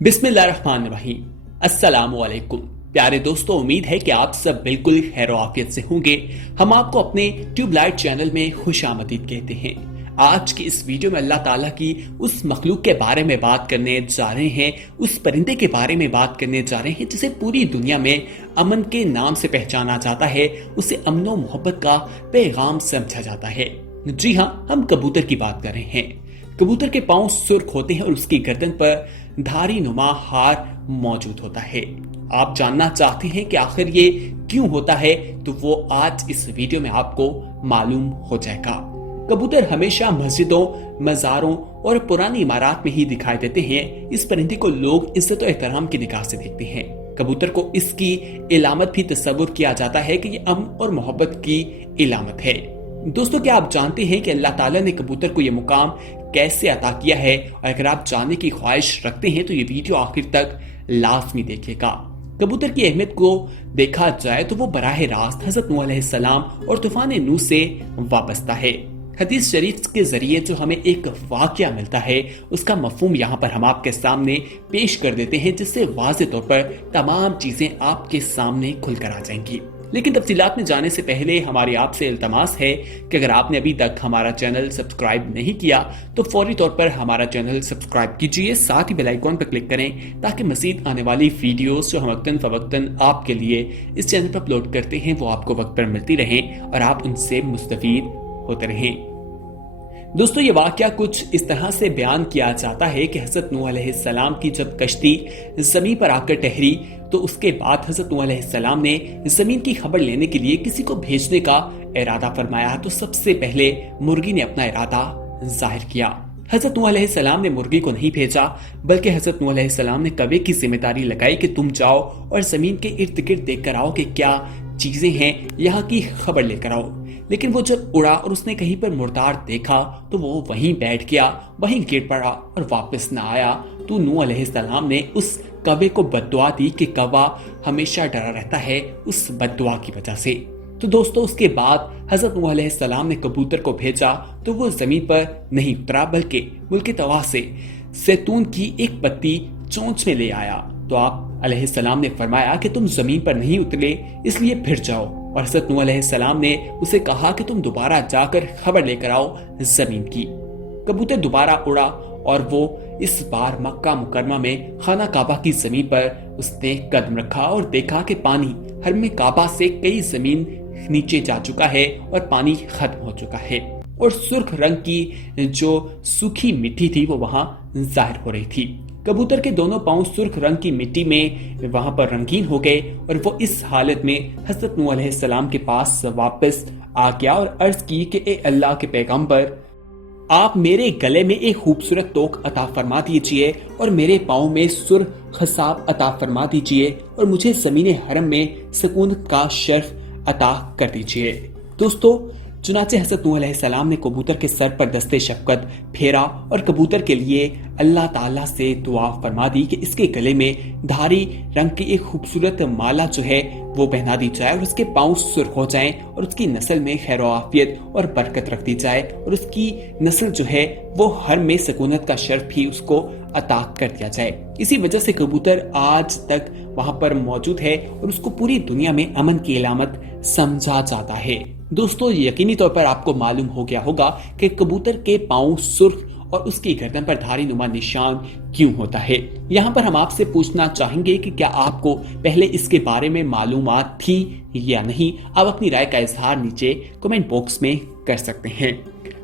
बिस्मिल्लाहिर्रहमानिर्रहीम। अस्सलाम वालेकुम प्यारे दोस्तों, उम्मीद है कि आप सब बिल्कुल खैर आफियत से होंगे। हम आपको अपने ट्यूबलाइट चैनल में खुशामदीद कहते हैं। आज की इस वीडियो में अल्लाह ताला की उस मखलूक के बारे में बात करने जा रहे हैं, उस परिंदे के बारे में बात करने जा रहे हैं जिसे पूरी दुनिया में अमन के नाम से पहचाना जाता है, उसे अमन व मोहब्बत का पैगाम समझा जाता है। जी हाँ, हम कबूतर की बात कर रहे हैं। कबूतर के पांव सुर्ख होते हैं और उसकी गर्दन पर धारी नुमा हार मौजूद होता है। आप जानना चाहते हैं कि आखिर ये क्यों होता है, तो वो आज इस वीडियो में आपको मालूम हो जाएगा। कबूतर हमेशा मस्जिदों, मज़ारों और पुरानी इमारत में ही दिखाई देते हैं। इस परिंदे को लोग इज्जत और एहतराम की निगाह से देखते हैं। कबूतर को इसकी इलामत भी तस्वुर किया जाता है कि ये अमन और मोहब्बत की इलामत है। दोस्तों, क्या आप जानते हैं कि अल्लाह ताला ने कबूतर को यह मुकाम कैसे अता किया है? और अगर आप जानने की ख्वाहिश रखते हैं तो ये वीडियो आखिर तक लाजमी देखिएगा। कबूतर की अहमियत को देखा जाए तो वो बराह रास्त हजरत नूह अलैहिस्सलाम और तूफान नूह से वाबस्ता है। हदीस शरीफ के जरिए जो हमें एक वाकया मिलता है, उसका मफहूम यहाँ पर हम आपके सामने पेश कर देते हैं, जिससे वाज़ेह तौर पर तमाम चीजें आपके सामने खुलकर आ जाएंगी। लेकिन तफसीलात में जाने से पहले हमारी आपसे इल्तमास है कि अगर आपने अभी तक हमारा चैनल सब्सक्राइब नहीं किया तो फौरी तौर पर हमारा चैनल सब्सक्राइब कीजिए, साथ ही बेल आइकॉन पर क्लिक करें ताकि मज़ीद आने वाली वीडियोस जो हम वक्तन फवक्तन आपके लिए इस चैनल पर अपलोड करते हैं वो आपको वक्त पर मिलती रहें और आप उनसे मुस्तफीद होते रहें। दोस्तों, ये वाकया कुछ इस तरह से बयान किया जाता है कि हजरत नूह अलैहिस्सलाम की जब कश्ती जमीन पर आकर ठहरी तो उसके बाद हजरत नूह अलैहिस्सलाम ने जमीन की खबर लेने के लिए किसी को भेजने का इरादा फरमाया। तो सबसे पहले मुर्गी ने अपना इरादा जाहिर किया। हजरत नूह अलैहिस्सलाम ने मुर्गी को नहीं भेजा, बल्कि हजरत नूह अलैहिस्सलाम ने कौवे की जिम्मेदारी लगाई कि तुम जाओ और जमीन के इर्द गिर्द देख कर आओ कि क्या चीजें हैं, यहाँ की खबर लेकर आओ। लेकिन वो जब उड़ा और उसने कहीं पर मुर्दार देखा तो वो वहीं बैठ गया, वहीं गिर पड़ा और वापस न आया। तो नूह अलैहिस्सलाम ने उस कौवे को बद्दुआ दी कि कौवा हमेशा डरा रहता है उस बद्दुआ की वजह से। तो दोस्तों, उसके बाद हजरत नूह अलैहिस्सलाम ने कबूतर को भेजा तो वो जमीन पर नहीं उतरा, बल्कि मुल्क तवा से जैतून की एक पत्ती चोंच में ले आया। तो आप अलैहिस्सलाम ने फरमाया कि तुम जमीन पर नहीं उतरे, इसलिए फिर जाओ। और हजरत नूह अलैहिस्सलाम ने उसे कहा कि तुम दोबारा जाकर खबर लेकर आओ जमीन की। कबूतर दोबारा उड़ा और वो इस बार मक्का मुकरमा में खाना काबा की जमीन पर उसने कदम रखा और देखा कि पानी हरम काबा से कई जमीन नीचे जा चुका है और पानी खत्म हो चुका है और सुर्ख रंग की जो सूखी मिट्टी थी वो वहां जाहिर हो रही थी। कबूतर के दोनों पांव सुर्ख रंग की मिट्टी में वहां पर रंगीन हो गए और वो इस हालत में हजरत नूह अलैहिस्सलाम के पास वापस आ गया और अर्ज की कि ए अल्लाह के पैगंबर, आप मेरे गले में एक खूबसूरत तोक अता फरमा दीजिए और मेरे पाँव में सुर खसाब अता फरमा दीजिए और मुझे ज़मीन हरम में सुकून का शर्फ अता कर दीजिए। दोस्तों, चुनाचे हज़रत नूह अलैहिस्सलाम ने कबूतर के सर पर दस्ते शफकत फेरा और कबूतर के लिए अल्लाह ताला से दुआ फरमा दी कि इसके गले में धारी रंग की एक खूबसूरत माला जो है वो पहना दी जाए और उसके पाँव सुर्ख हो जाएं और उसकी नस्ल में खैर आफियत और बरकत रख दी जाए और उसकी नस्ल जो है वो हर में सुकूनत का शर्फ भी उसको अता कर दिया जाए। इसी वजह से कबूतर आज तक वहां पर मौजूद है और उसको पूरी दुनिया में अमन की इलामत समझा जाता है। दोस्तों, यकीनी तौर पर आपको मालूम हो गया होगा कि कबूतर के पाँव सुर्ख और उसकी गर्दन पर धारी नुमा निशान क्यों होता है। यहाँ पर हम आपसे पूछना चाहेंगे कि क्या आपको पहले इसके बारे में मालूमात थी या नहीं। आप अपनी राय का इजहार नीचे कमेंट बॉक्स में कर सकते हैं।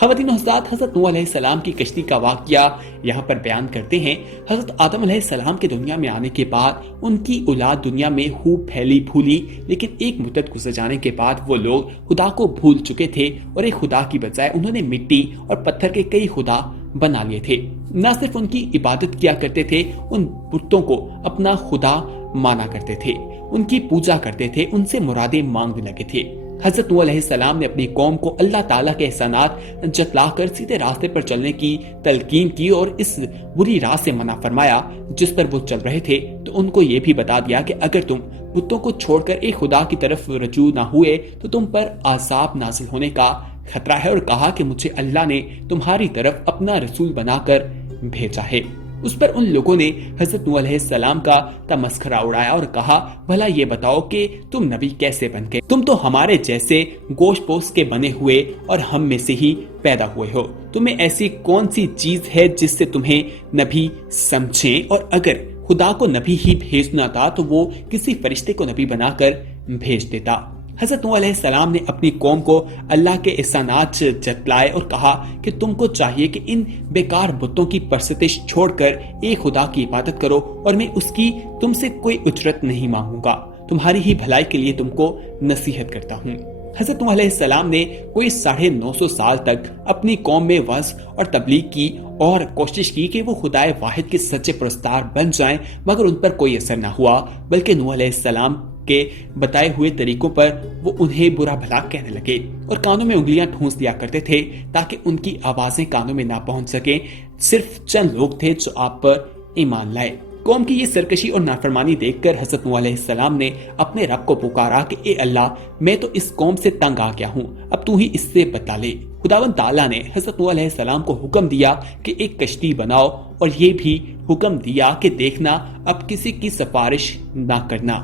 ख़वातीन हज़रात, हज़रत नूह अलैहिस्सलाम की कश्ती का वाक़या यहाँ पर बयान करते हैं। हज़रत आदम अलैहिस्सलाम के दुनिया में आने के बाद उनकी औलाद दुनिया में खूब फैली फूली, लेकिन एक मुद्दत गुजर जाने के बाद वो लोग खुदा को भूल चुके थे और एक खुदा की बजाय उन्होंने मिट्टी और पत्थर के कई खुदा बना लिए थे। न सिर्फ उनकी इबादत किया करते थे, उन बुतों को अपना खुदा माना करते थे, उनकी पूजा करते थे, उनसे मुरादें मांगने लगे थे। हजरत नूह अलैहिस्सलाम ने अपनी कौम को अल्लाह ताला के एहसानात जतलाकर सीधे रास्ते पर चलने की तलकीन की और इस बुरी राह से मना फरमाया जिस पर वो चल रहे थे। तो उनको ये भी बता दिया कि अगर तुम बुतों को छोड़कर एक खुदा की तरफ रजू ना हुए तो तुम पर आज़ाब नाजिल होने का खतरा है और कहा कि मुझे अल्लाह ने तुम्हारी तरफ अपना रसूल बनाकर भेजा है। उस पर उन लोगों ने हजरत नूह अलैहिस्सलाम का तमस्खरा उड़ाया और कहा, भला ये बताओ कि तुम नबी कैसे बन गए? तुम तो हमारे जैसे गोश्त पोस्ट के बने हुए और हम में से ही पैदा हुए हो। तुम्हें ऐसी कौन सी चीज है जिससे तुम्हें नबी समझे? और अगर खुदा को नबी ही भेजना था तो वो किसी फरिश्ते को नबी बनाकर भेज देता। हजरत नूह अलैहिस्सलाम ने अपनी कौम को अल्लाह के एहसानात जतलाए और कहा कि तुमको चाहिए कि इन बेकार बुतों की परस्तिश छोड़कर एक खुदा की इबादत करो और मैं उसकी तुमसे कोई उजरत नहीं मांगूंगा। तुम्हारी ही भलाई के लिए तुमको नसीहत करता हूँ। हजरत नूह अलैहिस्सलाम ने कोई 950 साल तक अपनी कौम में वज़ और तबलीग की और कोशिश की कि वो खुदाए वाहिद के सच्चे परस्तार बन जाएं, मगर उन पर कोई असर न हुआ, बल्कि नूह अलैहिस्सलाम के बताए हुए तरीकों पर वो उन्हें बुरा भला कहने लगे और कानों में उंगलियां ठूंस दिया करते थे ताकि उनकी आवाजें कानों में ना पहुंच सके। सिर्फ चंद लोग थे जो आप पर ईमान लाए। कौम की ये सरकशी और नाफरमानी देखकर हजरत नूह अलैहिस्सलाम ने अपने रब को पुकारा कि ए अल्लाह, मैं तो इस कौम से तंग आ गया हूँ, अब तू ही इससे बता ले। खुदावंद ताला ने हजरत नूह अलैहिस्सलाम को हुक्म दिया कि एक कश्ती बनाओ और ये भी हुक्म दिया कि देखना अब किसी की सिफारिश ना करना,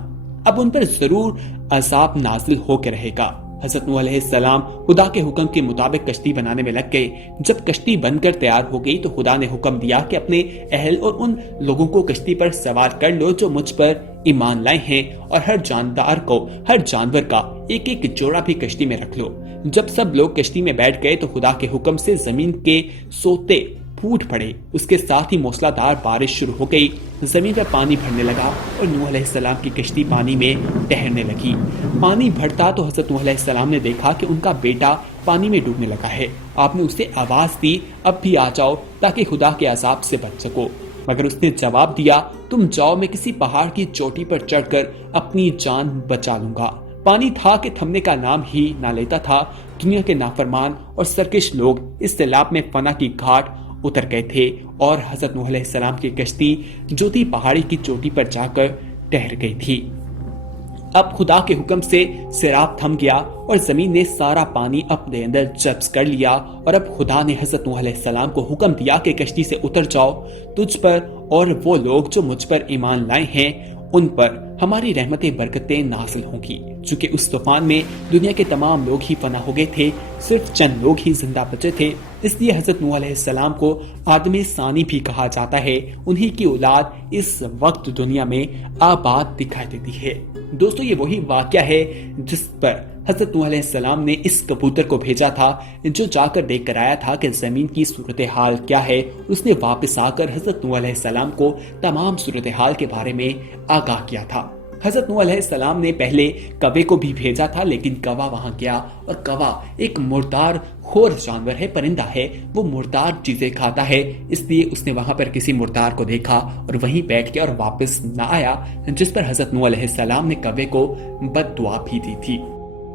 अब उन पर जरूर अजाब नाजिल होकर रहेगा। हजरत नूह अलैहिस्सलाम खुदा के हुक्म के मुताबिक कश्ती बनाने में लग गए। जब कश्ती बनकर तैयार हो गई तो खुदा ने हुक्म दिया कि अपने अहल और उन लोगों को कश्ती पर सवार कर लो जो मुझ पर ईमान लाए हैं और हर जानवर का एक एक जोड़ा भी कश्ती में रख लो। जब सब लोग कश्ती में बैठ गए तो खुदा के हुक्म से जमीन के सोते फूट पड़े। उसके साथ ही मूसलाधार बारिश शुरू हो गई। जमीन पर पानी भरने लगा और नूह अलैहिस्सलाम की कश्ती पानी में तैरने लगी। पानी भरता तो हजरत नूह अलैहिस्सलाम ने देखा कि उनका बेटा पानी में डूबने लगा है। आपने उसे आवाज दी, अब भी आ जाओ ताकि खुदा के अजाब से बच सको। मगर उसने जवाब दिया, तुम जाओ, मैं किसी पहाड़ की चोटी पर चढ़कर अपनी जान बचा लूंगा। पानी था कि थमने का नाम ही ना लेता था। दुनिया के नाफरमान और सरकश लोग इस सैलाब में फना की घाट उतर गए थे और हजरत नूह अलैहिस्सलाम की कश्ती जो थी पहाड़ी की चोटी पर जाकर ठहर गई थी। अब खुदा के हुक्म से सिराब थम गया और जमीन ने सारा पानी अपने अंदर जब्स कर लिया और अब खुदा ने हजरत नूह अलैहिस्सलाम को हुक्म दिया कि कश्ती से उतर जाओ, तुझ पर और वो लोग जो मुझ पर ईमान लाए हैं उन पर हमारी रहमतें बरकतें नाज़िल होंगी। चूंकि उस तूफान में दुनिया के तमाम लोग ही फना हो गए थे, सिर्फ चंद लोग ही जिंदा बचे थे, इसलिए हजरत नूह अलैहिस्सलाम को आदम सानी भी कहा जाता है। उन्हीं की औलाद इस वक्त दुनिया में आबाद दिखाई देती है। दोस्तों, ये वही वाकया है जिस पर हजरत नूह अलैहिस्सलाम ने इस कबूतर को भेजा था जो जाकर देख कर आया था कि जमीन की सूरत हाल क्या है। उसने वापस आकर हजरत नूह अलैहिस्सलाम को तमाम सूरत हाल के बारे में आगाह किया था। हजरत नूह अलैहिस्सलाम ने पहले कौवे को भी भेजा था, लेकिन कौवा वहां गया और कौवा एक मुर्दार खोर जानवर है, परिंदा है, वो मुर्दार चीजें खाता है, इसलिए उसने वहां पर किसी मुर्दार को देखा और वहीं बैठ गया और वापस न आया, जिस पर हजरत नूह अलैहिस्सलाम ने कौवे को बद्दुआ भी दी थी।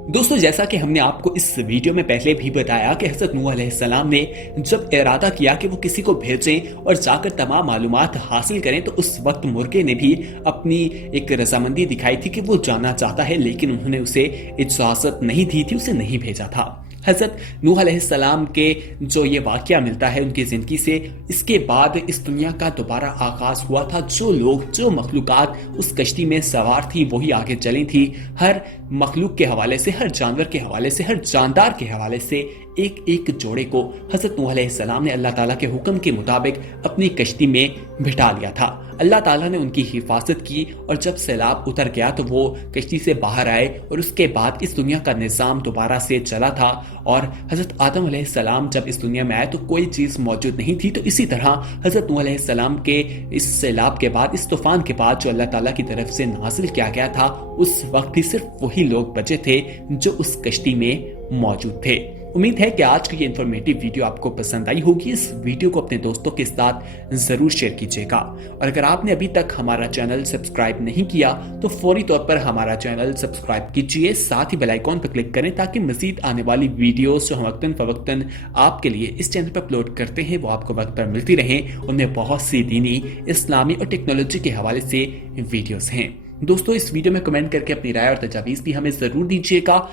दोस्तों, जैसा कि हमने आपको इस वीडियो में पहले भी बताया कि हजरत नूह अलैहिस्सलाम ने जब इरादा किया कि वो किसी को भेजें और जाकर तमाम मालूमात हासिल करें, तो उस वक्त मुर्गे ने भी अपनी एक रजामंदी दिखाई थी कि वो जाना चाहता है, लेकिन उन्होंने उसे इजाजत नहीं दी थी, उसे नहीं भेजा था। हजरत नूह अलैहिस्सलाम के जो ये वाकया मिलता है उनकी जिंदगी से, इसके बाद इस दुनिया का दोबारा आगाज हुआ था। जो लोग, जो मखलूकात उस कश्ती में सवार थी वही आगे चली थी। हर मखलूक के हवाले से, हर जानवर के हवाले से, हर जानदार के हवाले से एक एक जोड़े को हजरत नूह अलैहिस्सलाम ने अल्लाह ताला के हुक्म के मुताबिक अपनी कश्ती में बिठा लिया था। अल्लाह ताला ने उनकी हिफाजत की और जब सैलाब उतर गया तो वो कश्ती से बाहर आए और उसके बाद इस दुनिया का निज़ाम दोबारा से चला था। और हजरत आदम अलैहिस्सलाम जब इस दुनिया में आए तो कोई चीज़ मौजूद नहीं थी। तो इसी तरह हजरत नूह अलैहिस्सलाम के इस सैलाब के बाद, इस तूफान के बाद जो अल्लाह ताला की तरफ से नाजिल किया गया था, उस वक्त भी सिर्फ वही लोग बचे थे जो उस कश्ती में मौजूद थे। उम्मीद है कि आज की ये इन्फॉर्मेटिव वीडियो आपको पसंद आई होगी। इस वीडियो को अपने दोस्तों के साथ जरूर शेयर कीजिएगा और अगर आपने अभी तक हमारा चैनल सब्सक्राइब नहीं किया तो फौरी तौर पर हमारा चैनल सब्सक्राइब कीजिए, साथ ही बेल आइकॉन पर क्लिक करें ताकि मजीद आने वाली वीडियोस जो हम वक्तन फवक्तन आपके लिए इस चैनल पर अपलोड करते हैं वो आपको वक्त पर मिलती रहें। उनमें बहुत सी दीनी, इस्लामी और टेक्नोलॉजी के हवाले से वीडियोस हैं। दोस्तों, इस वीडियो में कमेंट करके अपनी राय और तजावीज़ भी हमें जरूर दीजिएगा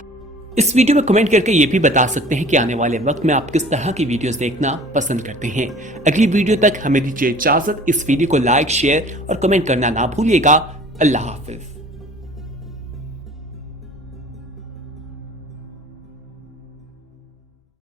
इस वीडियो में कमेंट करके ये भी बता सकते हैं कि आने वाले वक्त में आप किस तरह की वीडियोस देखना पसंद करते हैं। अगली वीडियो तक हमें दीजिए इजाजत। इस वीडियो को लाइक, शेयर और कमेंट करना ना भूलिएगा। अल्लाह हाफिज।